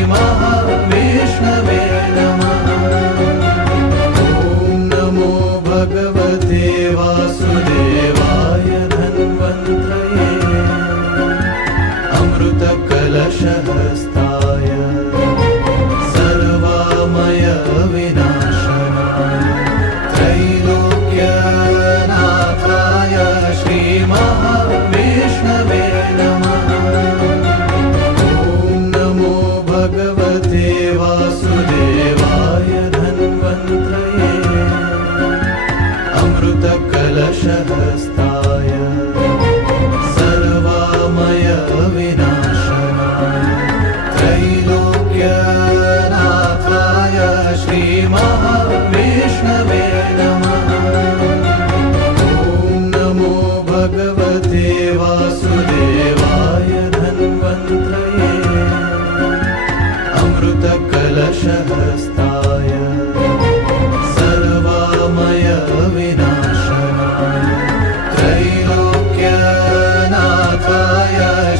श्रीमहाविष्णवे नमः। ॐ नमो भगवते वासुदेवाय धन्वन्त्रये अमृतकलशहस्ताय सर्वामय विनाशनाय त्रैलोक्यनाथाय श्रीमहाविष्णवे नमः। ॐ नमो भगवते वासुदेवाय धन्वन्त्रये अमृतकलशहस्ताय सर्वामय विनाशनाय त्रैलोक्यनाथाय श्रीमहाविष्णवे नमः। ॐ नमो भगवते वासुदेवाय धन्वन्त्रये अमृतकलशहस्ताय सर्वामय विनाशनाय त्रैलोक्यनाथाय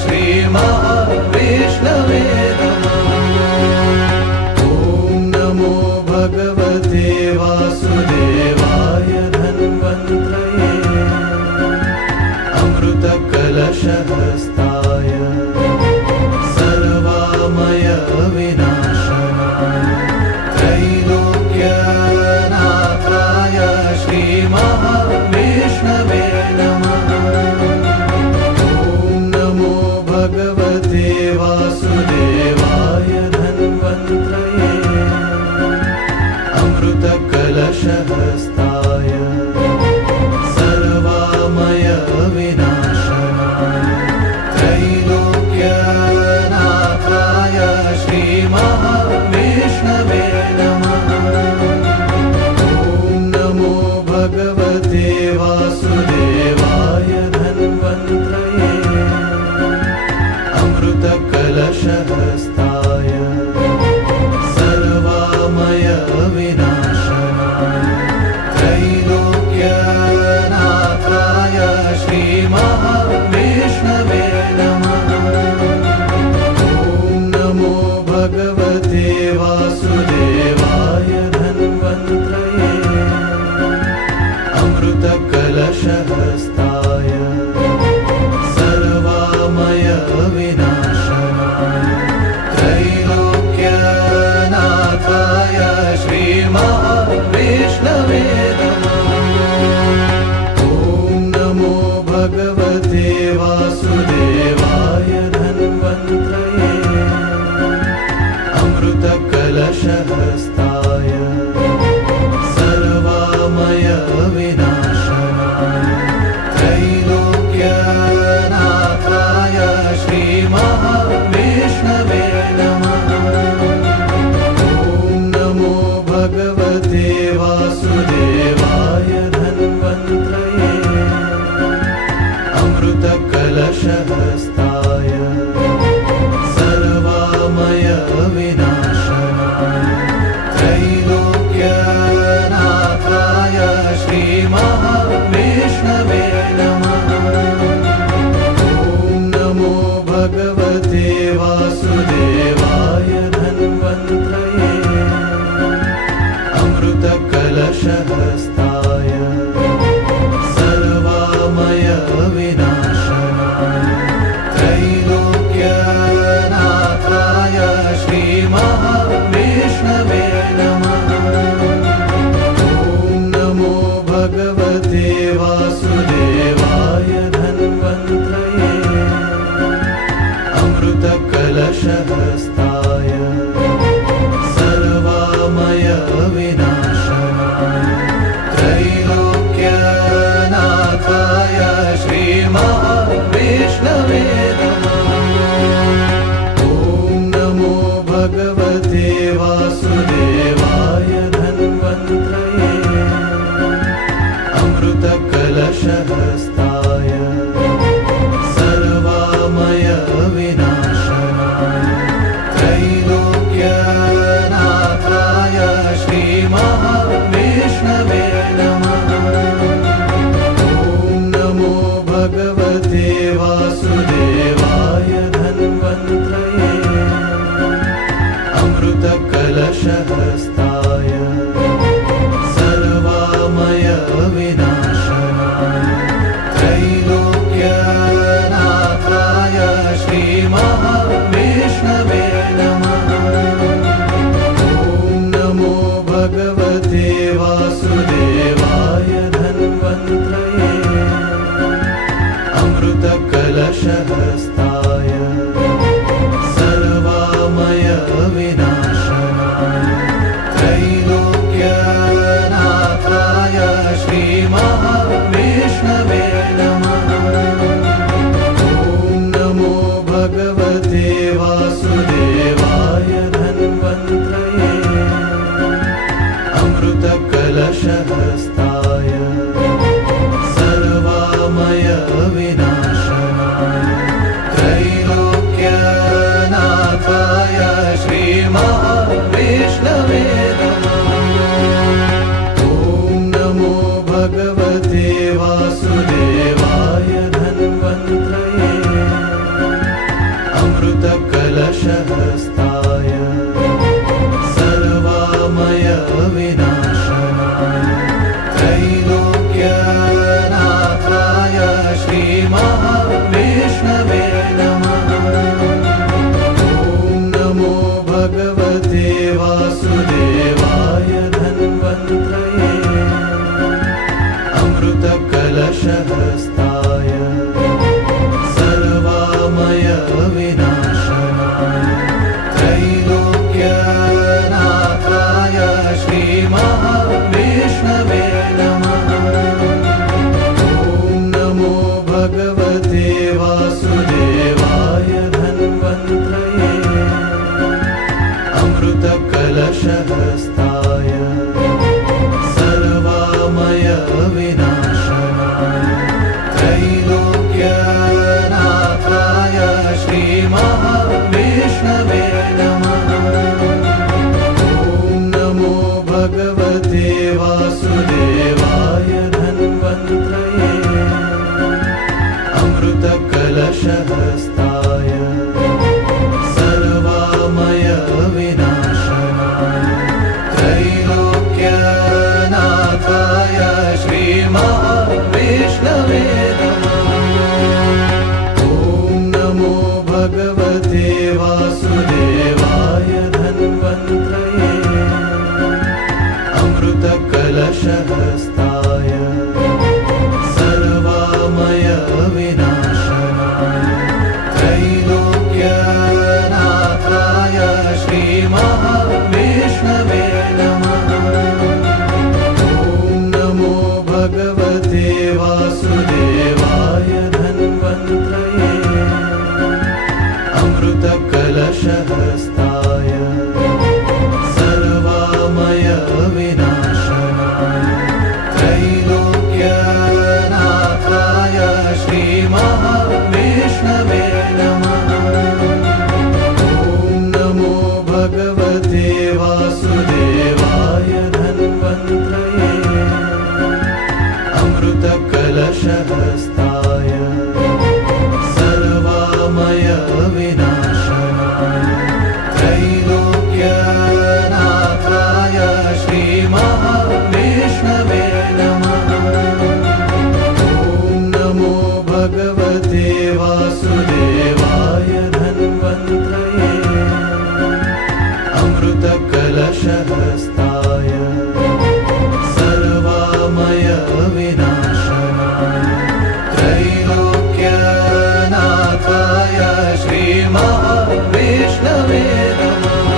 श्रीमहाविष्णवे नमः। ॐ नमो भगवते वासुदेवाय धन्वन्त्रये अमृतकलशहस्ताय सर्वामय विनाशनाय त्रैलोक्यनाथाय श्रीमहाविष्णवे नमः। ॐ नमो भगवते वासुदेवाय धन्वन्त्रये अमृतकलशहस्ताय सर्वामय विनाशनाय त्रैलोक्यनाथाय श्रीमहाविष्णवे नमः। ॐ नमो भगवते वासुदेवाय धन्वन्त्रये अमृतकलशहस्ताय सर्वामय विनाशनाय त्रैलोक्यनाथाय श्रीमहाविष्णवे नमः। ॐ नमो भगवते वासुदेवाय धन्वन्त्रये अमृतकलशहस्ताय सर्वामय विनाशनाय त्रैलोक्यनाथाय श्रीमहाविष्णवे नमः। ॐ नमो भगवते वासुदेवाय धन्वन्त्रये अमृतकलशहस्ताय सर्वामय विनाशनाय त्रैलोक्यनाथाय श्रीमहाविष्णवे नमः। ॐ नमो भगवते वासुदेवाय धन्वन्त्रये अमृतकलशहस्ताय सर्वामय विनाशनाय त्रैलोक्यनाथाय श्रीमहाविष्णवे नमः। ॐ नमो भगवते वासुदेवाय धन्वन्त्रये अमृतकलशहस्ताय सर्वामय विनाशनाय त्रैलोक्यनाथाय श्रीमहाविष्णवे नमः। ॐ नमो भगवते वासुदेवाय धन्वन्त्रये अमृतकलशहस्ताय सर्वामय विनाशनाय त्रैलोक्यनाथाय श्रीमहाविष्णवे नमः। ॐ नमो भगवते वासुदेवाय धन्वन्त्रये अमृतकलशहस्ताय सर्वामय विनाशनाय त्रैलोक्यनाथाय श्रीमहाविष्णवे नमः। ॐ नमो भगवते वासुदेवाय धन्वन्त्रये अमृतकलशहस्ताय सर्वामय विनाशनाय त्रैलोक्यनाथाय श्रीमहाविष्णवे नमः। ॐ नमो भगवते वासुदेवाय धन्वन्त्रये अमृतकलशहस्ताय सर्वामय विनाशनाय त्रैलोक्यनाथाय श्रीमहाविष्णवे नमः। ॐ नमो भगवते वासुदेवाय धन्वन्त्रये अमृतकलशहस्ताय सर्वामय विनाशनाय त्रैलोक्यनाथाय श्रीमहाविष्णवे नमः। ॐ नमो भगवते वासुदेवाय धन्वन्त्रये अमृतकलशहस्ताय सर्वामय विनाशनाय त्रैलोक्यनाथाय श्रीमहाविष्णवे नमः। ॐ नमो भगवते वासुदेवाय धन्वन्त्रये अमृतकलशहस्ताय सर्वामय विनाशनाय त्रैलोक्यनाथाय श्रीमहाविष्णवे नमः। ॐ नमो भगवते वासुदेवाय धन्वन्त्रये अमृतकलशहस्ताय सर्वामय विनाशनाय त्रैलोक्यनाथाय श्रीमहाविष्णवे नमः। ॐ नमो भगवते वासुदेवाय धन्वन्त्रये अमृतकलशहस्ताय सर्वामय विनाशनाय त्रैलोक्यनाथाय श्रीमहाविष्णवे नमः। ॐ नमो भगवते वासुदेवाय धन्वन्त्रये अमृतकलशहस्ताय सर्वामय विनाशनाय त्रैलोक्यनाथाय श्रीमहाविष्णवे नमः। ॐ नमो भगवते वासुदेवाय धन्वन्त्रये अमृतकलशहस्ताय सर्वामय विनाशनाय त्रैलोक्यनाथाय श्रीमहाविष्णवे नमः। ॐ नमो भगवते वासुदेवाय धन्वन्त्रये अमृतकलशहस्ताय सर्वामय विनाशनाय त्रैलोक्यनाथाय श्रीमहाविष्णवे नमः। ॐ नमो भगवते वासुदेवाय धन्वन्त्रये अमृतकलशहस्ताय सर्वामय विनाशनाय त्रैलोक्यनाथाय श्रीमहाविष्णवे नमः।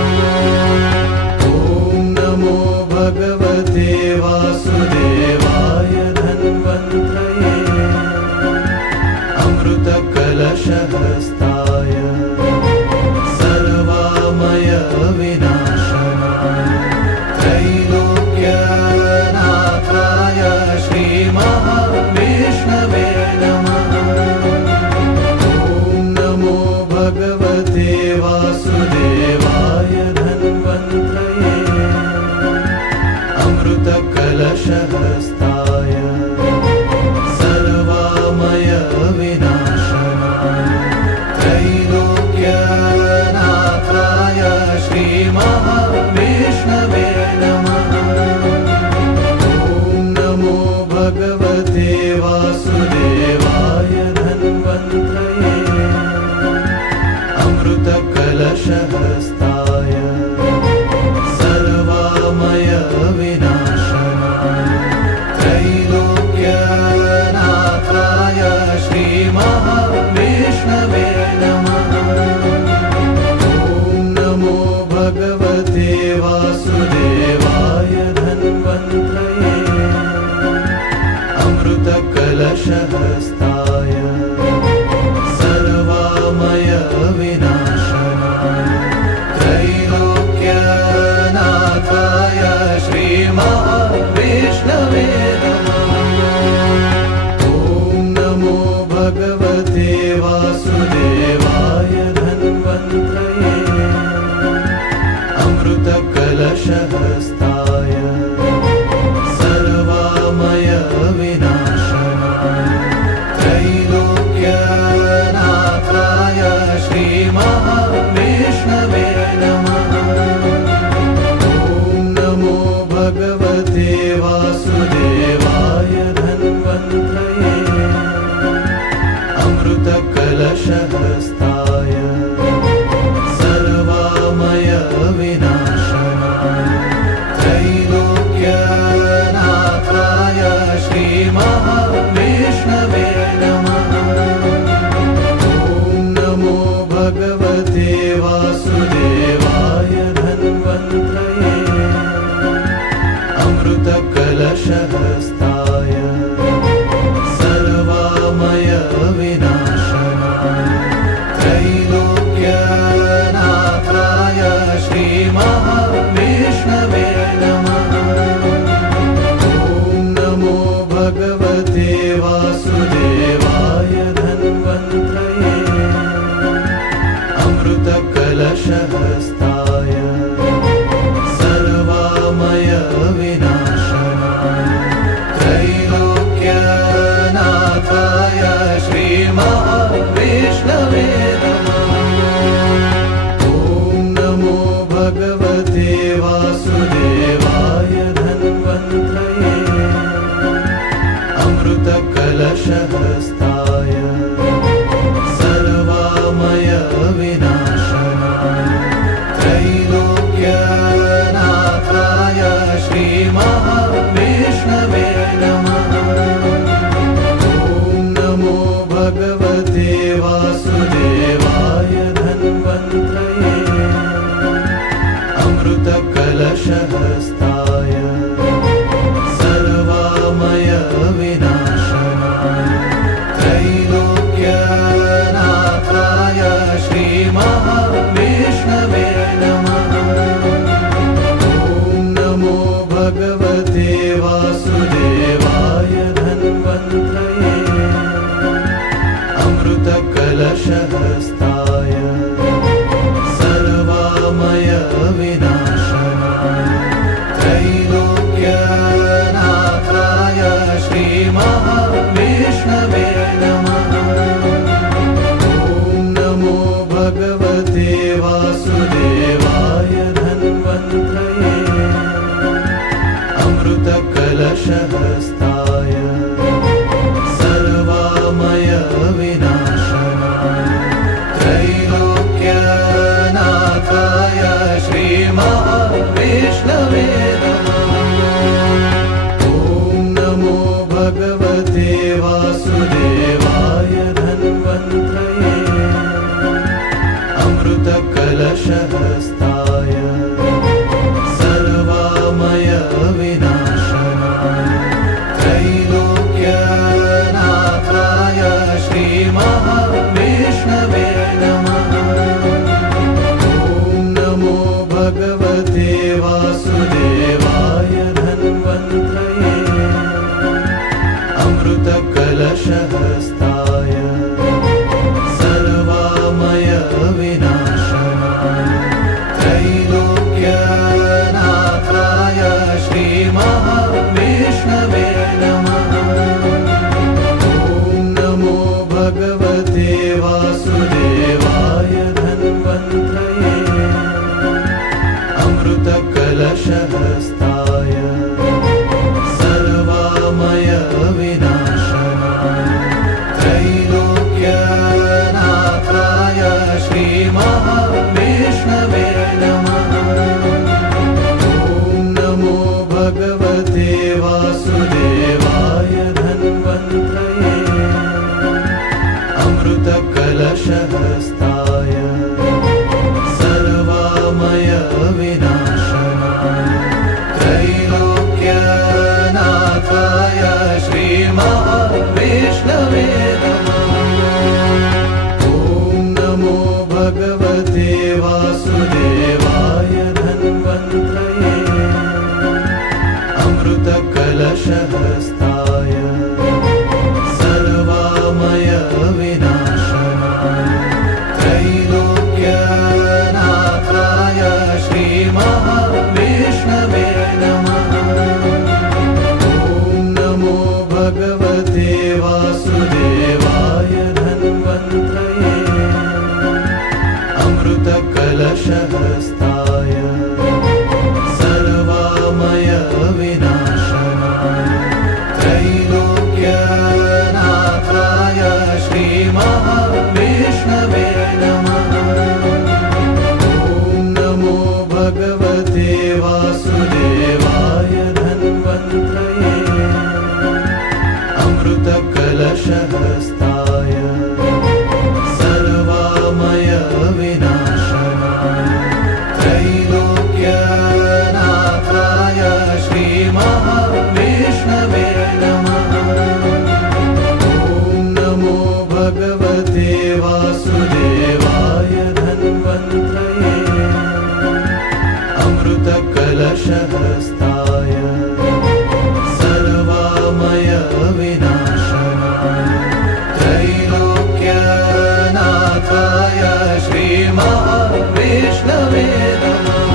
ॐ नमो भगवते वासुदेवाय धन्वन्त्रये अमृतकलशहस्ताय सर्वामय विनाशनाय त्रैलोक्यनाथाय श्रीमहाविष्णवे नमः। ॐ नमो भगवते वासुदेवाय धन्वन्त्रये अमृतकलशहस्ताय सर्वामय विनाशनाय त्रैलोक्यनाथाय श्रीमहाविष्णवे सर्वमन्त्रकलशहस्ताय सर्वामय विनाशनाय त्रैलोक्यनाथाय श्रीमहाविष्णवे नमः। ॐ नमो भगवते वासुदेवाय धन्वन्त्रये अमृतकलशहस्ताय सर्वामय विनाशनाय त्रैलोक्यनाथाय श्रीमहाविष्णवे नमः। ॐ नमो भगवते वासुदेवाय धन्वन्त्रये अमृतकलशहस्ताय सर्वामय विनाशनाय त्रैलोक्यनाथाय श्रीमहाविष्णवे नमः। ॐ नमो भगवते वासुदेवाय धन्वन्त्रये अमृतकलशहस्ताय सर्वामय विनाशनाय त्रैलोक्यनाथाय श्रीमहाविष्णवे नमः। ॐ नमो भगवते वासुदेवाय धन्वन्त्रये अमृतकलशहस्ताय सर्वामय विनाशनाय त्रैलोक्यनाथाय श्रीमहाविष्णवे नमः। ॐ नमो भगवते वासुदेवाय धन्वन्त्रये अमृतकलशहस्ताय सर्वामय विनाशनाय त्रैलोक्यनाथाय श्रीमहाविष्णवे नमः। ॐ नमो भगवते वासुदेवाय धन्वन्त्रये अमृतकलशहस्ताय सर्वामय विनाशनाय त्रैलोक्यनाथाय श्रीमहाविष्णवे नमः। ॐ नमो भगवते वासुदेवाय धन्वन्त्रये अमृतकलशहस्ताय सर्वामय विनाशनाय त्रैलोक्यनाथाय श्रीमहाविष्णवे नमः। ॐ नमो भगवते वासुदेवाय धन्वन्त्रये अमृतकलशहस्ताय सर्वामय विनाशनाय त्रैलोक्यनाथाय श्रीमहाविष्णवे नमः। ॐ नमो भगवते वासुदेवाय धन्वन्त्रये अमृतकलशहस्ताय सर्वामय विनाशनाय त्रैलोक्यनाथाय श्रीमहाविष्णवे नमः। ॐ नमो भगवते वासुदेवाय धन्वन्त्रये अमृतकलशहस्ताय सर्वामय विनाशनाय त्रैलोक्यनाथाय श्रीमहाविष्णवे नमः। ॐ नमो भगवते वासुदेवाय धन्वन्त्रये अमृतकलशहस्ताय सर्वामय विनाशनाय त्रैलोक्यनाथाय श्रीमहाविष्णवे नमः। ॐ नमो भगवते वासुदेवाय धन्वन्त्रये अमृतकलशहस्ताय सर्वामय विनाशनाय त्रैलोक्यनाथाय श्रीमहाविष्णवे भगवते वासुदेवाय धन्वन्त्रये अमृतकलशहस्ताय सर्वामय विनाशनाय त्रैलोक्यनाथाय श्रीमहाविष्णवे नमः। ॐ नमो भगवते वासुदेवाय धन्वन्त्रये अमृतकलशहस्ताय सर्वामय विनाशनाय त्रैलोक्यनाथाय श्रीमहाविष्णवे नमः।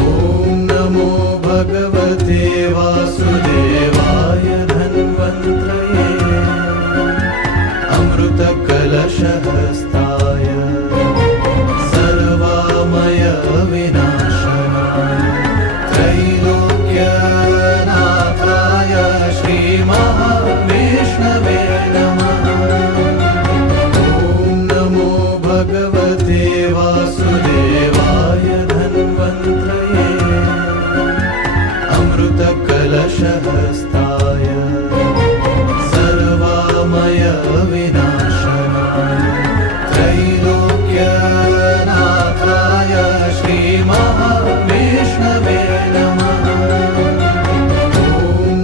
ॐ नमो भगवते वासुदेवाय धन्वन्त्रये अमृतकलशहस्ताय सर्वामय विनाशनाय त्रैलोक्यनाथाय श्रीमहाविष्णवे नमः। ॐ नमो भगवते वासुदेवाय धन्वन्त्रये अमृतकलशहस्ताय सर्वामय विनाशनाय त्रैलोक्यनाथाय श्रीमहाविष्णवे नमः। ॐ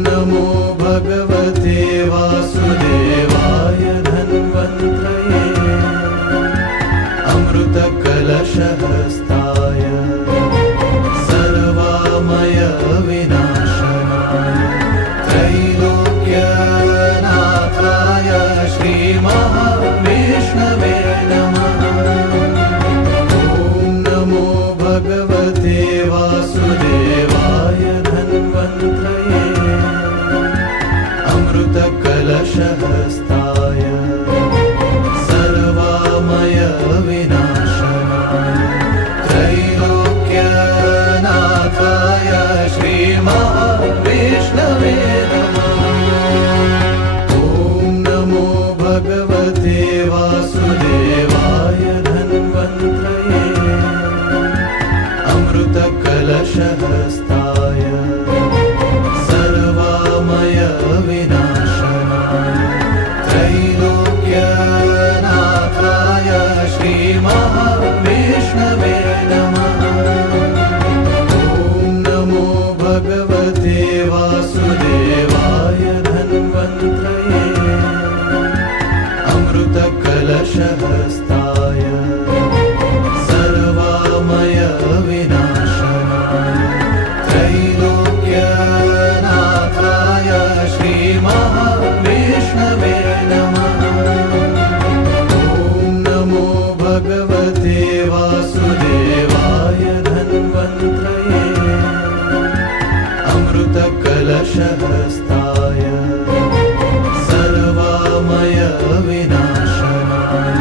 नमो भगवते वासुदेवाय धन्वन्त्रये अमृतकलशहस्ताय सर्वामय विनाशनाय त्रैलोक्यनाथाय श्रीमहाविष्णवे नमः। ॐ नमो भगवते वासुदेवाय धन्वन्त्रये अमृतकलशहस्ताय सर्वामय विनाशनाय त्रैलोक्यनाथाय श्रीमहाविष्णवे नमः। ॐ नमो भगवते वासुदेवाय धन्वन्त्रये अमृतकलशहस्ताय सर्वामय विनाशनाय त्रैलोक्यनाथाय श्रीमहाविष्णवे नमः। ॐ नमो भगवते वासुदेवाय धन्वन्त्रये अमृतकलशहस्ताय सर्वामय विनाशनाय त्रैलोक्यनाथाय श्रीमहाविष्णवे नमः। ॐ नमो भगवते वासुदेवाय धन्वन्त्रये अमृतकलशहस्ताय सर्वामय विनाशनाय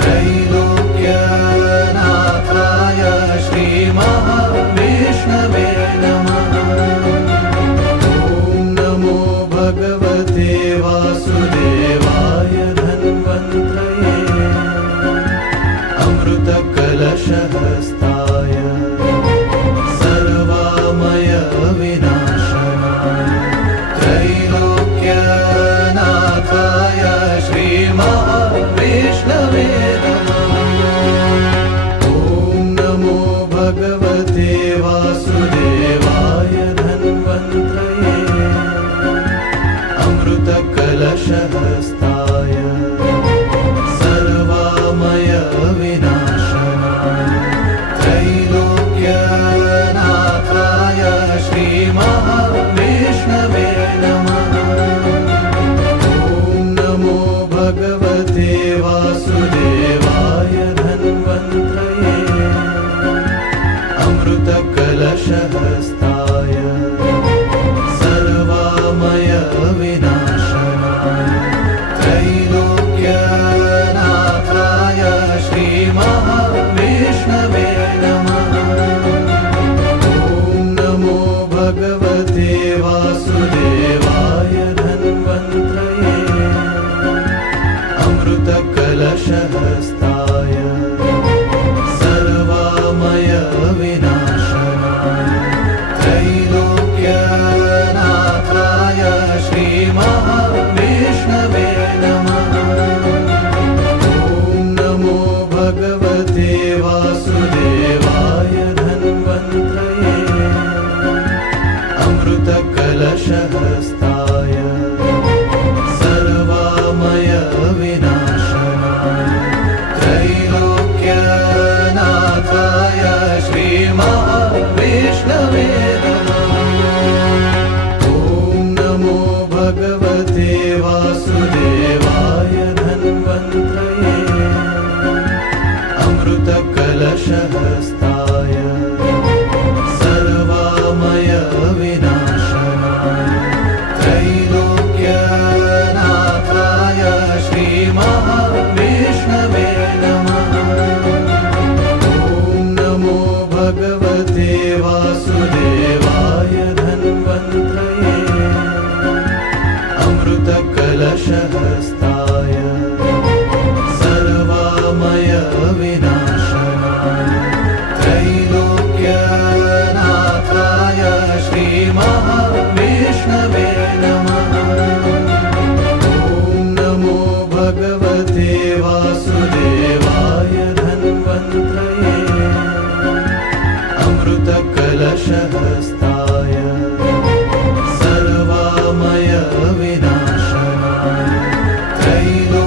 त्रैलोक्यनाथाय श्रीमहाविष्णवे नमः। ॐ नमो भगवते वासुदेवाय धन्वन्त्रये अमृतकलशहस्ताय सर्वामय विनाशनाय त्रैलोक्यनाथाय श्रीमहाविष्णवे नमः। ॐ नमो भगवते वासुदेवाय धन्वन्त्रये अमृतकलशहस्ताय सर्वामय विनाशनाय त्रैलोक्यनाथाय श्रीमहाविष्णवे नमः। ॐ नमो भगवते वासुदेवाय धन्वन्त्रये अमृतकलशहस्ताय सर्वामय विनाशनाय त्रैलोक्यनाथाय श्रीमहाविष्णवे नमः। ॐ नमो भगवते वासुदेवाय धन्वन्त्रये अमृतकलशहस्ताय सर्वामय कलशहस्ताय सर्वामय विनाशनाय त्रैलोक्यनाथाय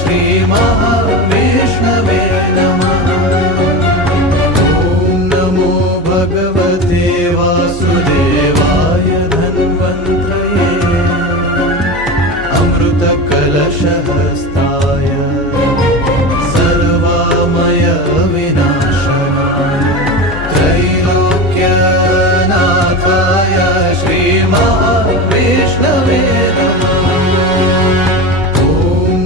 श्रीमहाविष्णवे नमः। ॐ नमो भगवते वासुदेवाय धन्वन्त्रये अमृतकलशहस्ताय सर्वामय विनाशनाय त्रैलोक्यनाथाय श्रीमहाविष्णवे नमः। ॐ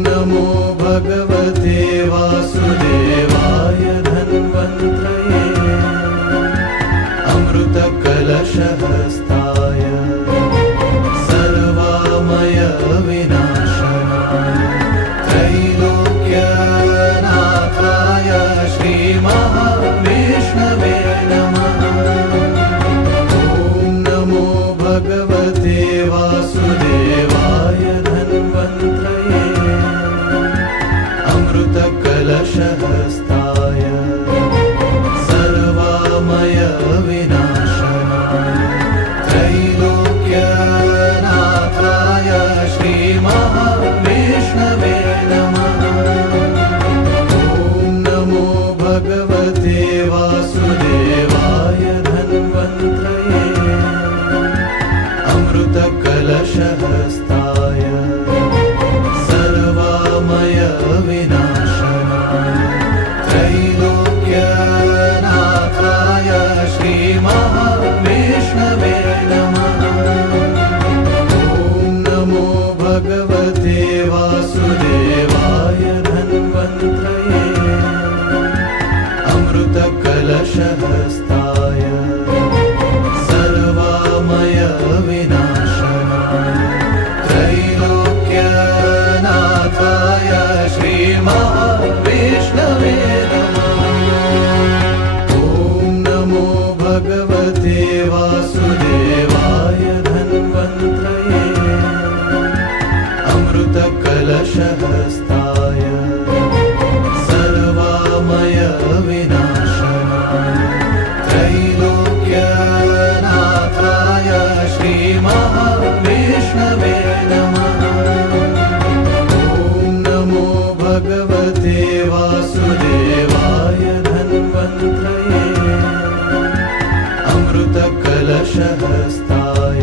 नमो भगवते वासुदेवाय धन्वन्त्रये अमृतकलशहस्ताय सर्वामय विनाशनाय त्रैलोक्यनाथाय श्रीमहाविष्णवे नमः। ॐ नमो भगवते वासुदेवाय धन्वन्त्रये अमृतकलशहस्ताय सर्वामय विनाशनाय त्रैलोक्यनाथाय श्रीमहाविष्णवे नमः। ॐ नमो भगवते वासुदेवाय धन्वन्त्रये अमृतकलशहस्ताय सर्वामय विनाशनाय त्रैलोक्यनाथाय श्रीमहाविष्णवे नमः। ॐ नमो भगवते वासुदेवाय धन्वन्त्रये अमृतकलशहस्ताय सर्वामय विनाशनाय त्रैलोक्यनाथाय श्रीमहाविष्णवे नमः। ॐ नमो भगवते वासुदेवाय धन्वन्त्रये अमृतकलशहस्ताय सर्वामय विनाशनाय त्रैलोक्यनाथाय श्रीमहाविष्णवे नमः। ॐ नमो भगवते वासुदेवाय धन्वन्त्रये अमृतकलशहस्ताय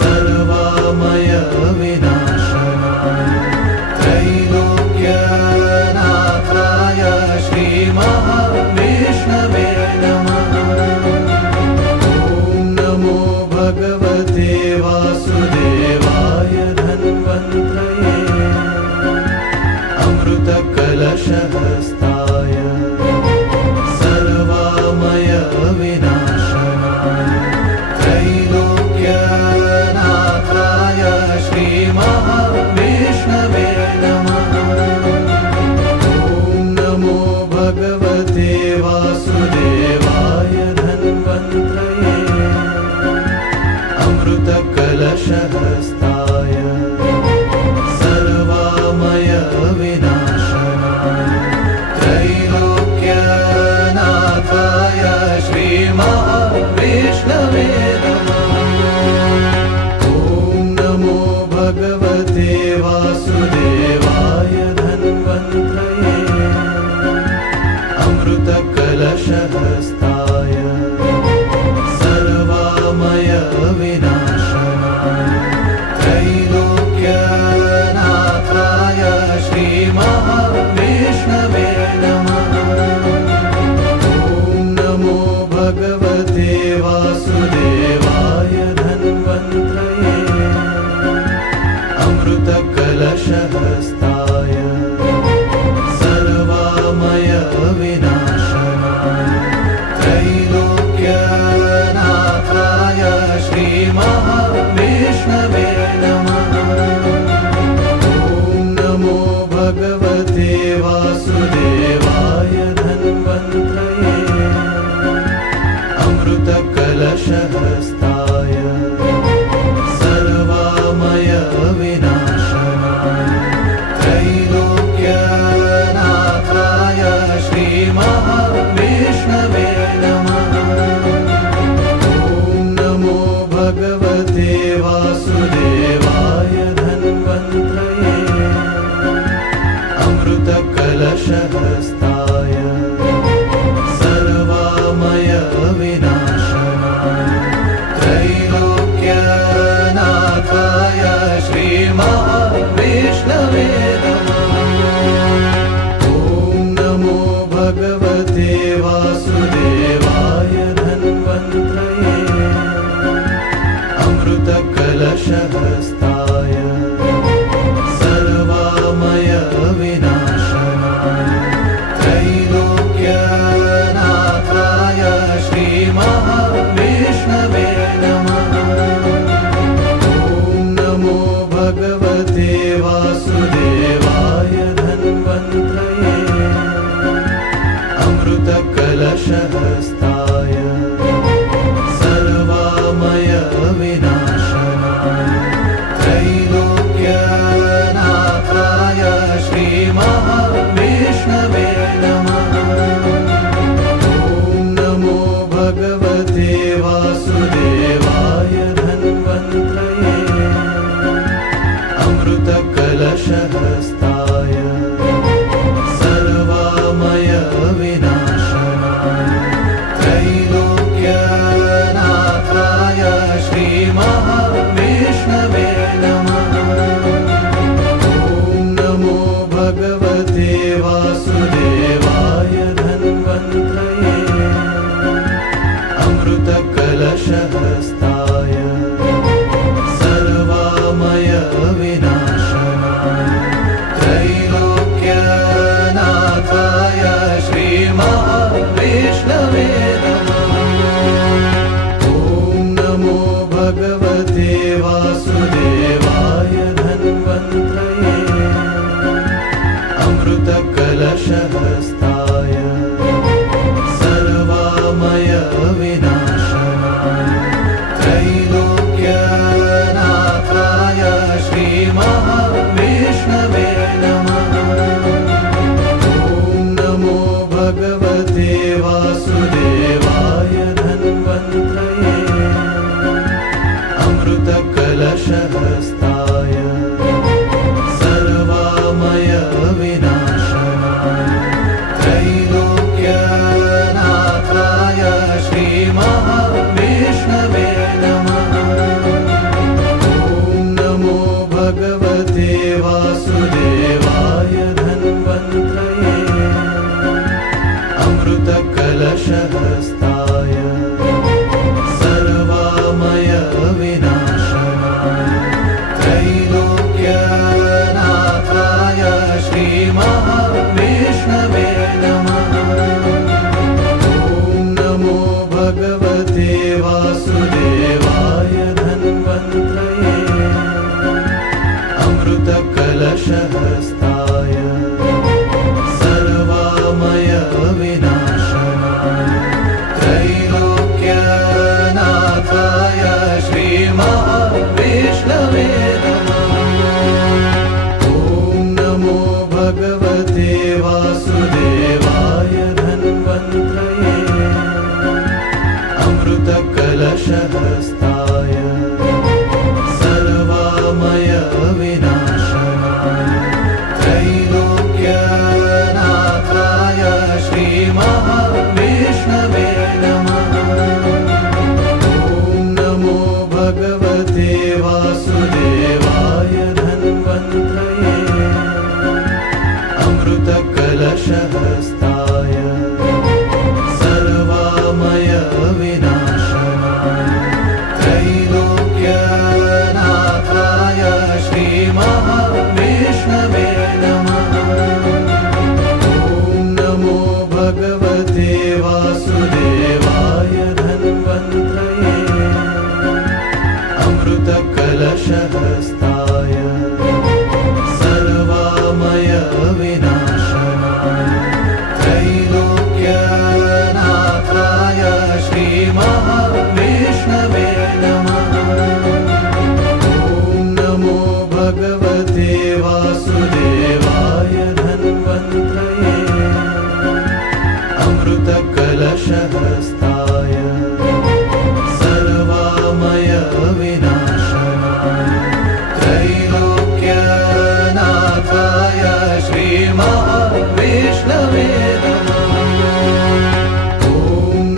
सर्वामय विनाशनाय त्रैलोक्यनाथाय श्रीमहाविष्णवे नमः। ॐ नमो भगवते वासुदेवाय धन्वन्त्रये अमृतकलशहस्ताय सर्वामय विनाशनाय त्रैलोक्यनाथाय श्रीमहाविष्णवे नमः। ॐ नमो भगवते वासुदेवाय धन्वन्त्रये अमृतकलशहस्ताय सर्वामय विनाशनाय त्रैलोक्यनाथाय श्रीमहाविष्णवे नमः। ॐ नमो भगवते वासुदेवाय धन्वन्त्रये अमृत अमृतकलशहस्ताय सर्वामय विनाशनाय त्रैलोक्यनाथाय श्रीमहाविष्णवे नमः। ॐ नमो भगवते वासुदेवाय धन्वन्त्रये अमृतकलशहस्ताय सर्वामय विनाशनाय त्रैलोक्यनाथाय श्रीमहाविष्णवे नमः। ॐ नमो भगवते वासुदेवाय धन्वन्त्रये अमृतकलशहस्ताय सर्वामय विनाशनाय त्रैलोक्यनाथाय श्रीमहाविष्णवे नमः। ॐ नमो भगवते वासुदेवाय धन्वन्त्रये अमृतकलशहस्ताय सर्वामय विनाशनाय त्रैलोक्यनाथाय श्रीमहाविष्णवे नमः। ॐ नमो भगवते वासुदेवाय धन्वन्त्रये अमृतकलशहस्ताय सर्वामय विनाशनाय त्रैलोक्यनाथाय श्रीमहाविष्णवे नमः। ॐ नमो भगवते वासुदेवाय धन्वन्त्रये अमृतकलशहस्ताय सर्वामय विनाशनाय त्रैलोक्यनाथाय श्रीमहाविष्णवे नमः। ॐ नमो भगवते वासुदेवाय धन्वन्त्रये अमृतकलशहस्ताय सर्वामय विनाशनाय त्रैलोक्यनाथाय श्रीमहाविष्णवे नमः। ॐ नमो भगवते वासुदेवाय धन्वन्त्रये अमृतकलशहस्ताय सर्वामय विनाशनाय त्रैलोक्यनाथाय श्रीमहाविष्णवे नमः। ॐ नमो भगवते वासुदेवाय धन्वन्त्रये अमृतकलशहस्ताय सर्वामय विनाशनाय त्रैलोक्यनाथाय श्रीमहाविष्णवे नमः। ॐ नमो भगवते वासुदेवाय धन्वन्त्रये अमृतकलशहस्ताय सर्वामय विनाशनाय त्रैलोक्यनाथाय श्रीमहाविष्णवे नमः। ॐ नमो भगवते वासुदेवाय धन्वन्त्रये अमृतकलशहस्ताय सर्वामय विनाशनाय त्रैलोक्यनाथाय श्रीमहाविष्णवे नमः। ॐ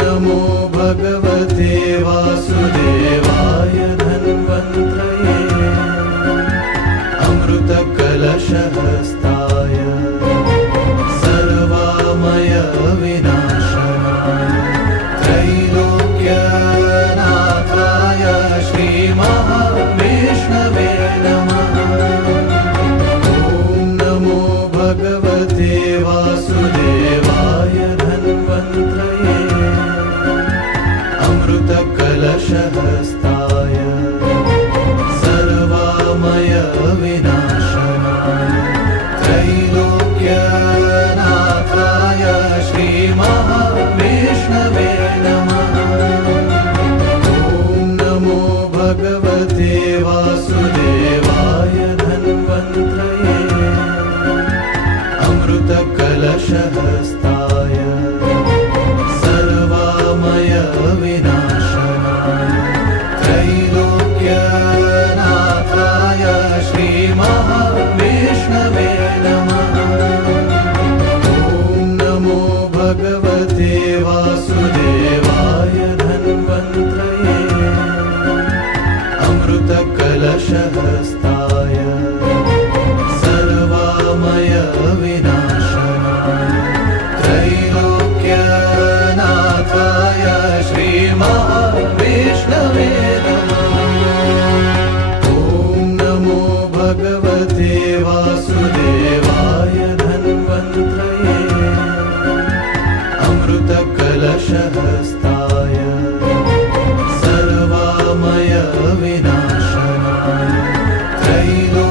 नमो भगवते वासुदेवाय धन्वन्त्रये अमृतकलशहस्ताय सर्वामय विनाशनाय त्रैलोक्यनाथाय श्रीमहाविष्णवे नमः। ॐ नमो भगवते वासुदेवाय धन्वन्त्रये अमृतकलशहस्ताय सर्वामय विनाशनाय त्रैलोक्यनाथाय श्रीमहाविष्णवे सर्वमङ्गलकलशहस्ताय सर्वामय विनाशनाय त्रैलोक्यनाथाय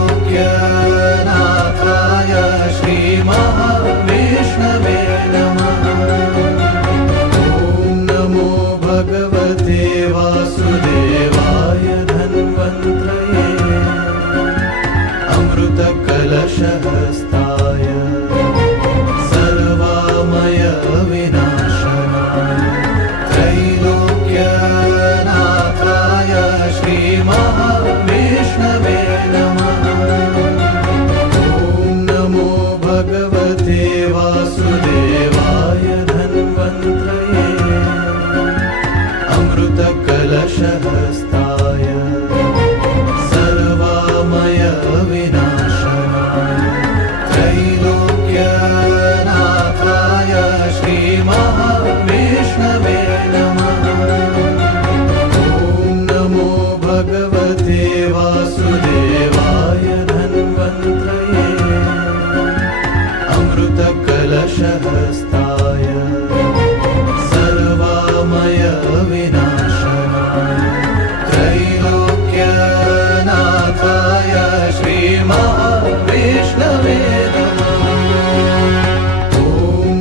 श्रीमहाविष्णवे नमः। ॐ नमो भगवते वासुदेवाय धन्वन्त्रये अमृतकलशहस्ताय सर्वामय विनाशनाय त्रैलोक्यनाथाय श्रीमहाविष्णवे नमः। ॐ नमो भगवते वासुदेवाय धन्वन्त्रये अमृतकलशहस्ताय सर्वामय विनाशनाय त्रैलोक्यनाथाय श्रीमहाविष्णवे नमः। ॐ नमो भगवते वासुदेवाय धन्वन्त्रये अमृतकलशहस्ताय सर्वामय विनाशनाय त्रैलोक्यनाथाय श्रीमहाविष्णवे नमः। ॐ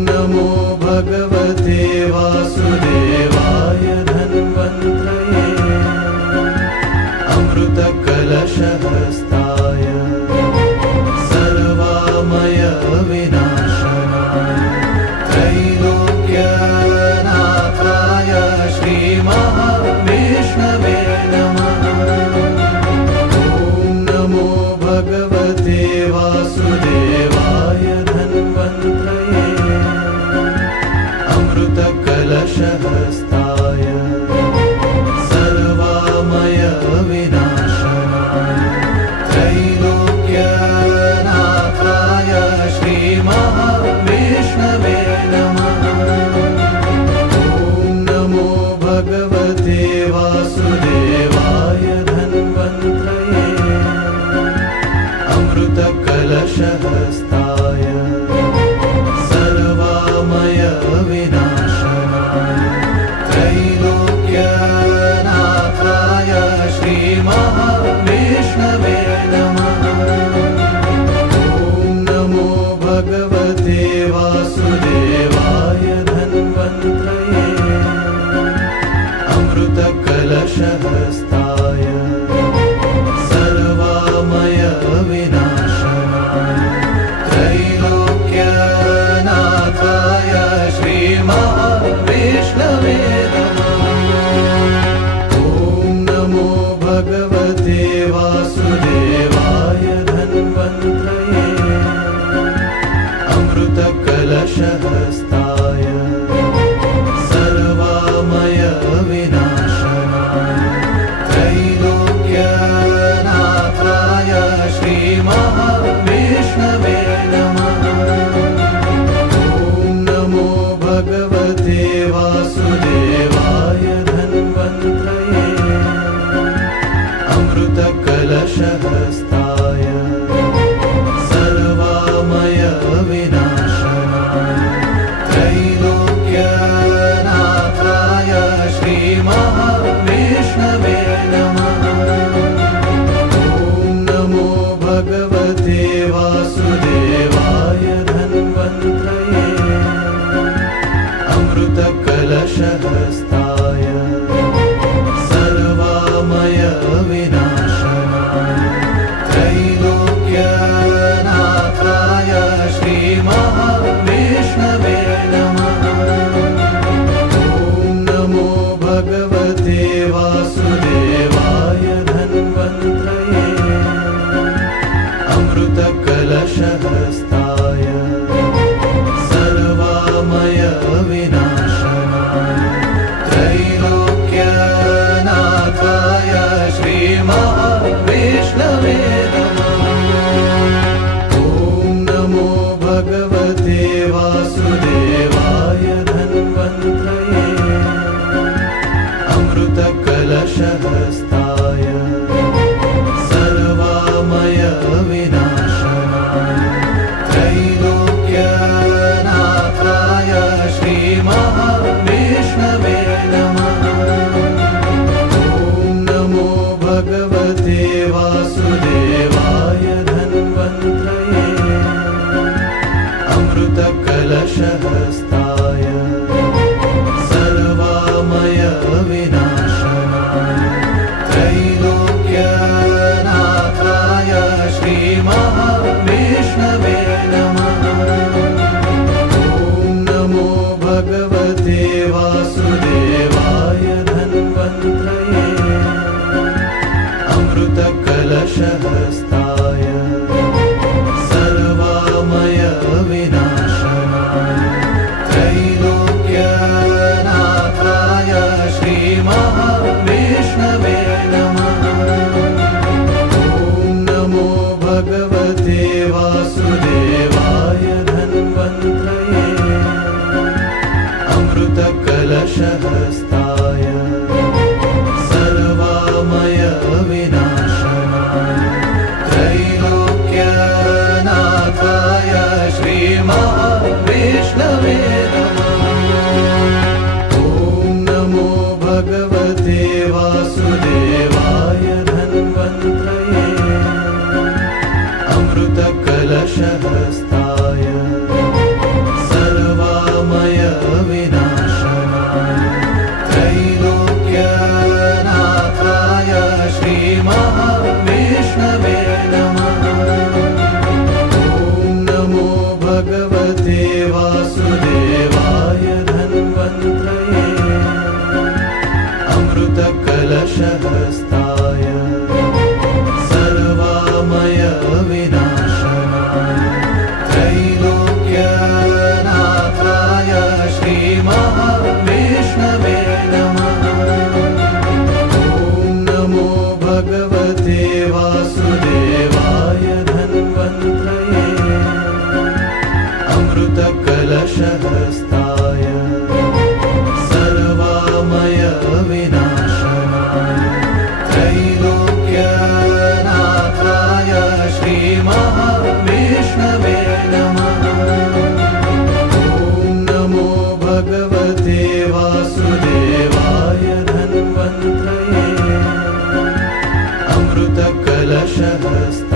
नमो भगवते वासुदेवाय धन्वन्त्रये अमृतकलशहस्ताय सर्वामय विनाशनाय त्रैलोक्यनाथाय श्रीमहाविष्णवे नमः। ॐ नमो भगवते वासुदेवाय धन्वन्त्रये अमृतकलशहस्ताय सर्वामय विनाशनाय त्रैलोक्यनाथाय श्रीमहाविष्णवे नमः। ॐ नमो भगवते वासुदेवाय धन्वन्त्रये अमृतकलशहस्ताय सर्वामय विनाशनाय त्रैलोक्यनाथाय श्रीमहाविष्णवे नमः। ॐ नमो भगवते वासुदेवाय धन्वन्त्रये अमृतकलशहस्ताय सर्वामय विनाशनाय त्रैलोक्यनाथाय श्रीमहाविष्णवे नमः। ॐ नमो भगवते वासुदेवाय धन्वन्त्रये अमृतकलशहस्ताय सर्वामय विनाशनाय त्रैलोक्यनाथाय श्रीमहाविष्णवे नमः। ॐ नमो भगवते वासुदेवाय धन्वन्त्रये अमृतकलशहस्ताय सर्वामय विनाशनाय त्रैलोक्यनाथाय श्रीमहाविष्णवे नमः। ॐ नमो भगवते वासुदेवाय धन्वन्त्रये अमृतकलशहस्ताय सर्वामय विनाशनाय त्रैलोक्यनाथाय श्रीमहाविष्णवे नमः। ॐ नमो भगवते वासुदेवाय धन्वन्त्रये अमृतकलशहस्ताय सर्वामय विनाशनाय त्रैलोक्यनाथाय श्रीमहाविष्णवे नमः। ॐ नमो भगवते वासुदेवाय धन्वन्त्रये अमृतकलशहस्ताय सर्वामय विनाशनाय त्रैलोक्यनाथाय श्रीमहाविष्णवे अमृतकलशहस्ताय सर्वामय विनाशनाय त्रैलोक्यनाथाय श्रीमहाविष्णवे नमः। ॐ नमो भगवते वासुदेवाय धन्वन्त्रये अमृतकलशहस्ताय सर्वामय विनाशनाय त्रैलोक्यनाथाय श्रीमहाविष्णवे नमः। ॐ नमो भगवते वासुदेवाय धन्वन्त्रये अमृतकलशहस्ताय सर्वामय विनाशनाय त्रैलोक्यनाथाय श्रीमहाविष्णवे नमः। ॐ नमो भगवते वासुदेवाय धन्वन्त्रये अमृतकलशहस्ताय सर्वामय विनाशनाय त्रैलोक्यनाथाय श्रीमहाविष्णवे नमः। ॐ नमो भगवते वासुदेवाय धन्वन्त्रये अमृतकलशहस्ताय